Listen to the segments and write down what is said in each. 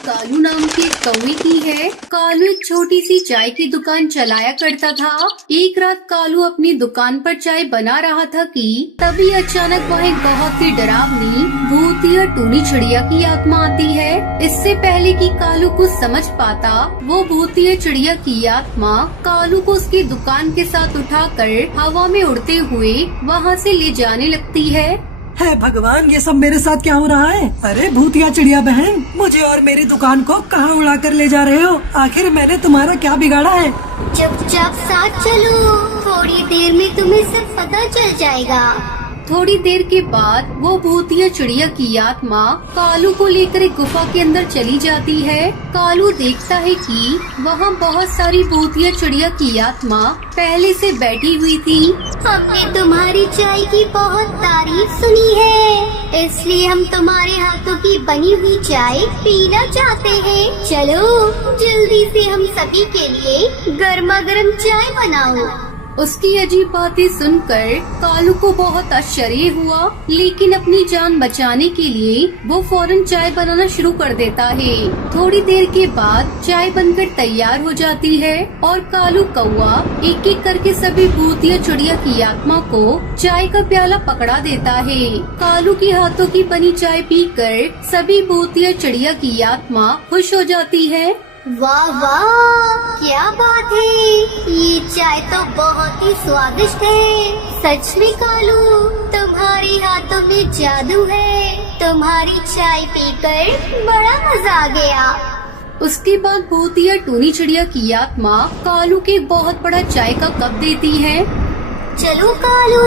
कालू नाम के एक कौवे की है। कालू एक छोटी सी चाय की दुकान चलाया करता था। एक रात कालू अपनी दुकान पर चाय बना रहा था कि तभी अचानक वहाँ एक बहुत ही डरावनी भूतिया टूनी चिड़िया की आत्मा आती है। इससे पहले कि कालू कुछ समझ पाता, वो भूतिया चिड़िया की आत्मा कालू को उसकी दुकान के साथ उठाकर हवा में उड़ते हुए वहाँ से ले जाने लगती है। है भगवान, ये सब मेरे साथ क्या हो रहा है? अरे भूतिया चिड़िया बहन, मुझे और मेरी दुकान को कहाँ उड़ा कर ले जा रहे हो? आखिर मैंने तुम्हारा क्या बिगाड़ा है? चुपचाप साथ चलो, थोड़ी देर में तुम्हें सब पता चल जाएगा। थोड़ी देर के बाद वो भूतिया चिड़िया की आत्मा कालू को लेकर एक गुफा के अंदर चली जाती है। कालू देखता है कि वहाँ बहुत सारी भूतिया चिड़िया की आत्मा पहले से बैठी हुई थी। हमने तुम्हारी चाय की बहुत तारीफ सुनी है, इसलिए हम तुम्हारे हाथों की बनी हुई चाय पीना चाहते हैं। चलो जल्दी से हम सभी के लिए गर्मा गर्म चाय बनाओ। उसकी अजीब बातें सुनकर कालू को बहुत आश्चर्य हुआ, लेकिन अपनी जान बचाने के लिए वो फौरन चाय बनाना शुरू कर देता है। थोड़ी देर के बाद चाय बनकर तैयार हो जाती है और कालू कौवा एक एक करके सभी भूतिया चिड़िया की आत्मा को चाय का प्याला पकड़ा देता है। कालू के हाथों की बनी चाय पीकर सभी भूतिया चिड़िया की आत्मा खुश हो जाती है। वाह वाह, क्या बात है, ये चाय तो बहुत ही स्वादिष्ट है। सच में कालू, तुम्हारे हाथों में जादू है। तुम्हारी चाय पीकर बड़ा मजा आ गया। उसके बाद भूतिया टूनी चिड़िया की आत्मा कालू के बहुत बड़ा चाय का कप देती है। चलो कालू,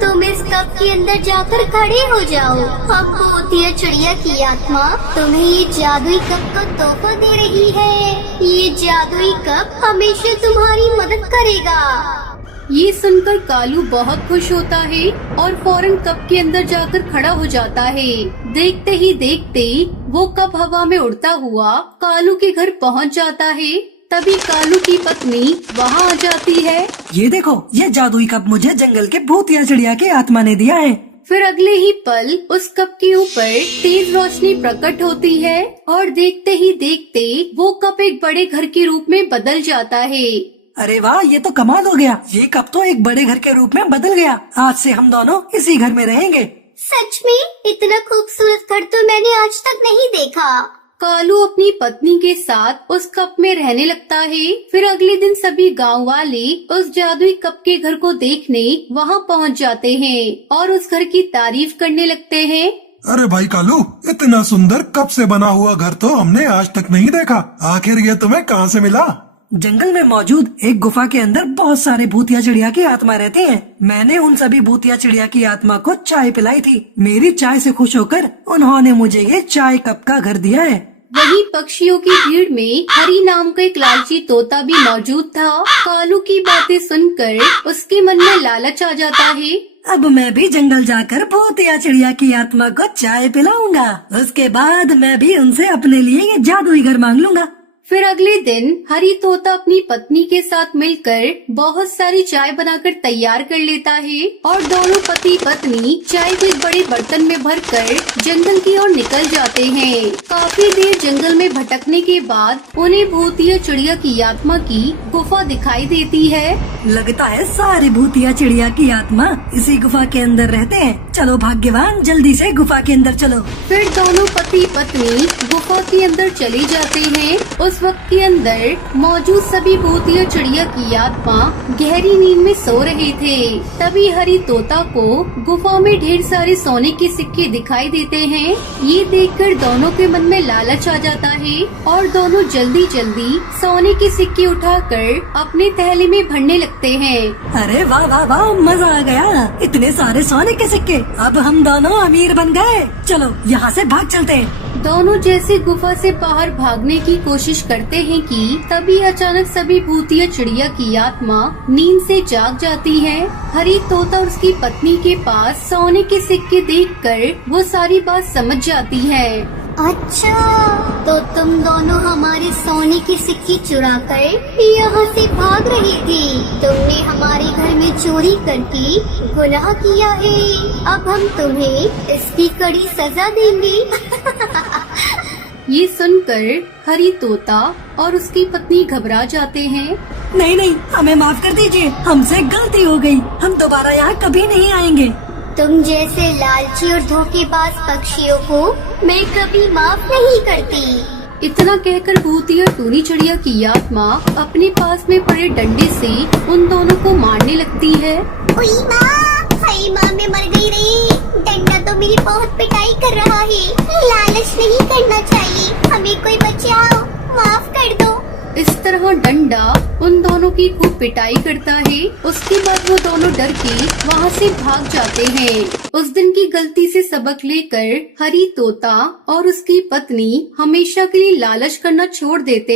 तुम इस कप के अंदर जाकर खड़े हो जाओ। हम भूतिया चिड़िया की आत्मा तुम्हें ये जादुई कप का तोहफा दे रही है। ये जादुई कप हमेशा तुम्हारी मदद करेगा। ये सुनकर कालू बहुत खुश होता है और फौरन कप के अंदर जाकर खड़ा हो जाता है। देखते ही देखते वो कप हवा में उड़ता हुआ कालू के घर पहुंच जाता है। तभी कालू की पत्नी वहाँ आ जाती है। ये देखो, ये जादुई कप मुझे जंगल के भूतिया चिड़िया की आत्मा ने दिया है। फिर अगले ही पल उस कप के ऊपर तेज रोशनी प्रकट होती है और देखते ही देखते वो कप एक बड़े घर के रूप में बदल जाता है। अरे वाह, ये तो कमाल हो गया। ये कप तो एक बड़े घर के रूप में बदल गया। आज से हम दोनों इसी घर में रहेंगे। सच में इतना खूबसूरत घर तो मैंने आज तक नहीं देखा। कालू अपनी पत्नी के साथ उस कप में रहने लगता है। फिर अगले दिन सभी गांव वाले उस जादुई कप के घर को देखने वहां पहुंच जाते हैं और उस घर की तारीफ करने लगते हैं। अरे भाई कालू, इतना सुंदर कप से बना हुआ घर तो हमने आज तक नहीं देखा। आखिर ये तुम्हें कहाँ से मिला? जंगल में मौजूद एक गुफा के अंदर बहुत सारे भूतिया चिड़िया की आत्मा रहती हैं। मैंने उन सभी भूतिया चिड़िया की आत्मा को चाय पिलाई थी। मेरी चाय से खुश होकर उन्होंने मुझे ये चाय कप का घर दिया है। वहीं पक्षियों की भीड़ में हरी नाम का एक लालची तोता भी मौजूद था। कालू की बातें सुनकर उसके मन में लालच आ जाता है। अब मैं भी जंगल जाकर भूतिया चिड़िया की आत्मा को चाय पिलाऊंगा। उसके बाद मैं भी उनसे अपने लिए ये जादुई घर मांग लूंगा। फिर अगले दिन हरी तोता अपनी पत्नी के साथ मिलकर बहुत सारी चाय बनाकर तैयार कर लेता है और दोनों पति पत्नी चाय को एक बड़े बर्तन में भरकर जंगल की ओर निकल जाते हैं। काफी देर जंगल में भटकने के बाद उन्हें भूतिया चिड़िया की आत्मा की गुफा दिखाई देती है। लगता है सारी भूतिया चिड़िया की आत्मा इसी गुफा के अंदर रहते हैं। चलो भाग्यवान, जल्दी से गुफा के अंदर चलो। फिर दोनों पति पत्नी गुफा के अंदर चले जाते हैं। उस वक्त के अंदर मौजूद सभी भूतिया चिड़िया की आत्मा गहरी नींद में सो रहे थे। तभी हरी तोता को गुफा में ढेर सारे सोने के सिक्के दिखाई देते हैं। ये देखकर दोनों के मन में लालच आ जाता है और दोनों जल्दी जल्दी सोने के सिक्के उठाकर अपने थैले में भरने लगते हैं। अरे वाह वाह वाह, मजा आ गया। इतने सारे सोने के सिक्के, अब हम दोनों अमीर बन गए। चलो यहाँ से भाग चलते हैं। दोनों जैसे गुफा से बाहर भागने की कोशिश करते हैं कि तभी अचानक सभी भूतिया चिड़िया की आत्मा नींद से जाग जाती है। हरी तोता और उसकी पत्नी के पास सोने के सिक्के देखकर वो सारी बात समझ जाती है। अच्छा, तो तुम दोनों हमारे सोने की सिक्की चुरा कर यहाँ से भाग रही थी। तुमने हमारे घर में चोरी करके गुनाह किया है। अब हम तुम्हें इसकी कड़ी सजा देंगे। ये सुनकर हरी तोता और उसकी पत्नी घबरा जाते हैं। नहीं नहीं, हमें माफ कर दीजिए, हमसे गलती हो गई, हम दोबारा यहाँ कभी नहीं आएंगे। तुम जैसे लालची और धोखेबाज पक्षियों को मैं कभी माफ नहीं करती। इतना कहकर भूतिया टूनी चिड़िया की आत्मा अपने पास में पड़े डंडे से उन दोनों को मारने लगती है। उई माँ, हाय माँ, मैं मर गई रे। डंडा तो मेरी बहुत पिटाई कर रहा है। लालच नहीं करना चाहिए, हमें कोई बचाओ, माफ कर दो। इस तरह डंडा उन दोनों की खूब पिटाई करता है। उसके बाद वो दोनों डर के वहाँ से भाग जाते हैं। उस दिन की गलती से सबक लेकर हरी तोता और उसकी पत्नी हमेशा के लिए लालच करना छोड़ देते